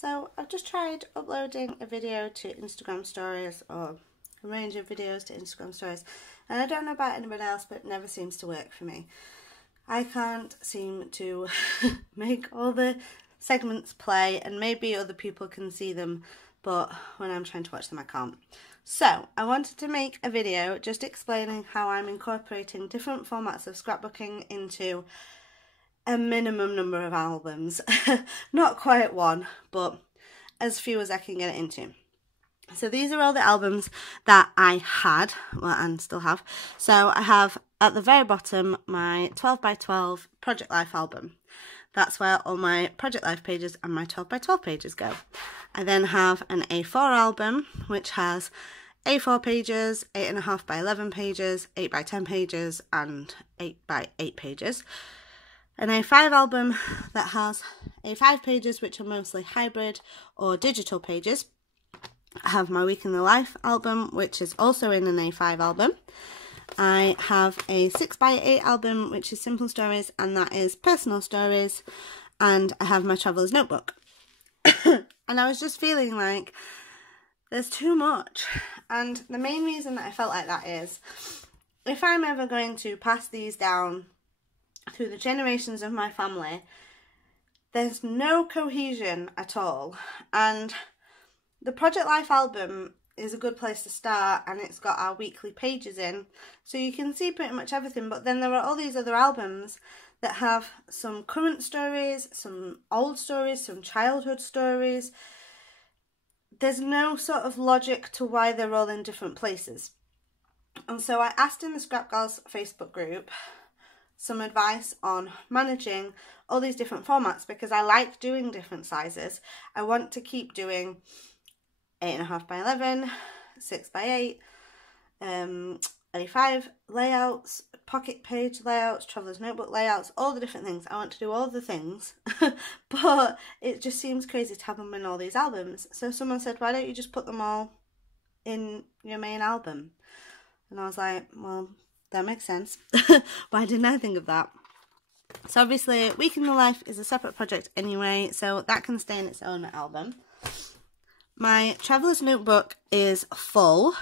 So I've just tried uploading a video to Instagram stories, or a range of videos to Instagram stories, and I don't know about anybody else, but it never seems to work for me. I can't seem to make all the segments play, and maybe other people can see them, but when I'm trying to watch them I can't. So I wanted to make a video just explaining how I'm incorporating different formats of scrapbooking into a minimum number of albums. Not quite one, but as few as I can get it into. So these are all the albums that I had, well, and still have. So I have at the very bottom my 12x12 Project Life album. That's where all my Project Life pages and my 12x12 pages go. I then have an A4 album, which has A4 pages, 8.5x11 pages, 8x10 pages, and 8x8 pages. An A5 album that has A5 pages, which are mostly hybrid or digital pages. I have my Week in the Life album, which is also in an A5 album. I have a 6x8 album, which is simple stories, and that is personal stories. And I have my Traveller's Notebook. And I was just feeling like there's too much. And the main reason that I felt like that is, if I'm ever going to pass these down through the generations of my family, there's no cohesion at all. And the Project Life album is a good place to start, and it's got our weekly pages in, so you can see pretty much everything. But then there are all these other albums that have some current stories, some old stories, some childhood stories. There's no sort of logic to why they're all in different places. And so I asked in the Scrap Girls Facebook group some advice on managing all these different formats, because I like doing different sizes. I want to keep doing 8.5x11, 6x8, A5 layouts, pocket page layouts, Traveller's Notebook layouts, all the different things. I want to do all the things, but it just seems crazy to have them in all these albums. So someone said, why don't you just put them all in your main album? And I was like, well, that makes sense. Why didn't I think of that? So obviously Week in the Life is a separate project anyway, so that can stay in its own album. My Traveller's Notebook is full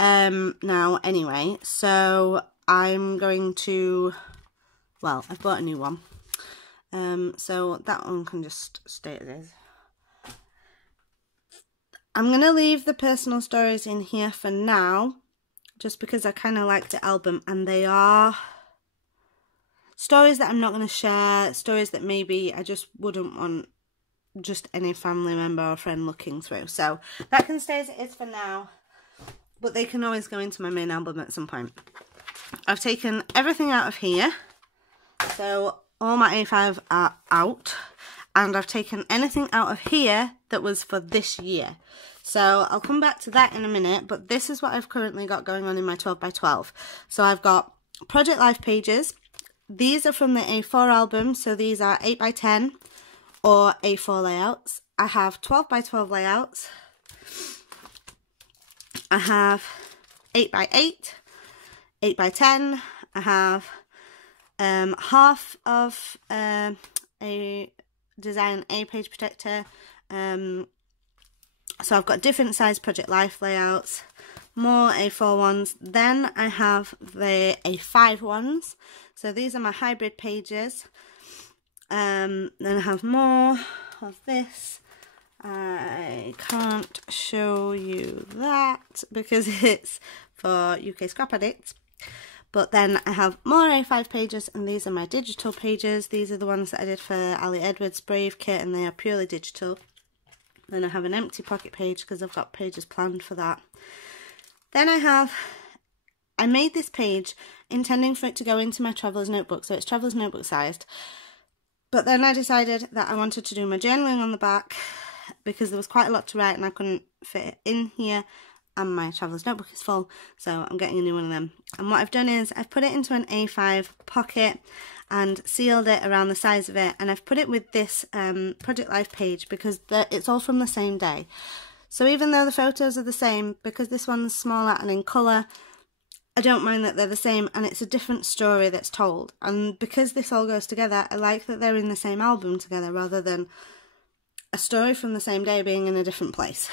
now anyway, so I'm going to, well, I've bought a new one, so that one can just stay as is. I'm going to leave the personal stories in here for now, just because I kind of like the album, and they are stories that I'm not going to share, stories that maybe I just wouldn't want just any family member or friend looking through. So that can stay as it is for now, but they can always go into my main album at some point. I've taken everything out of here, so all my A5 are out, and I've taken anything out of here that was for this year. So I'll come back to that in a minute, but this is what I've currently got going on in my 12x12. So I've got Project Life pages. These are from the A4 album, so these are 8x10 or A4 layouts. I have 12x12 layouts. I have 8x8, 8x10. I have half of a design A page protector. So I've got different size Project Life layouts, more A4 ones. Then I have the A5 ones. So these are my hybrid pages. Then I have more of this. I can't show you that because it's for UK Scrap Addicts. But then I have more A5 pages, and these are my digital pages. These are the ones that I did for Ali Edwards' Brave kit, and they are purely digital. Then I have an empty pocket page because I've got pages planned for that. Then I made this page intending for it to go into my Traveller's Notebook, so it's Traveller's Notebook sized. But then I decided that I wanted to do my journaling on the back because there was quite a lot to write and I couldn't fit it in here, and my Traveller's Notebook is full, so I'm getting a new one of them. And what I've done is I've put it into an A5 pocket and sealed it around the size of it, and I've put it with this Project Life page because it's all from the same day. So even though the photos are the same, because this one's smaller and in colour, I don't mind that they're the same, and it's a different story that's told. And because this all goes together, I like that they're in the same album together rather than a story from the same day being in a different place.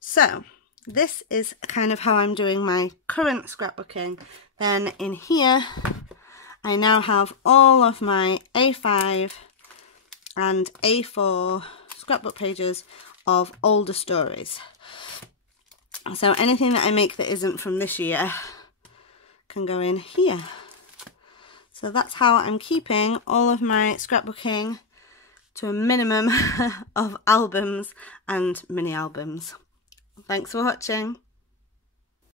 So this is kind of how I'm doing my current scrapbooking. Then in here I now have all of my A5 and A4 scrapbook pages of older stories. So anything that I make that isn't from this year can go in here. So that's how I'm keeping all of my scrapbooking to a minimum of albums and mini albums. Thanks for watching.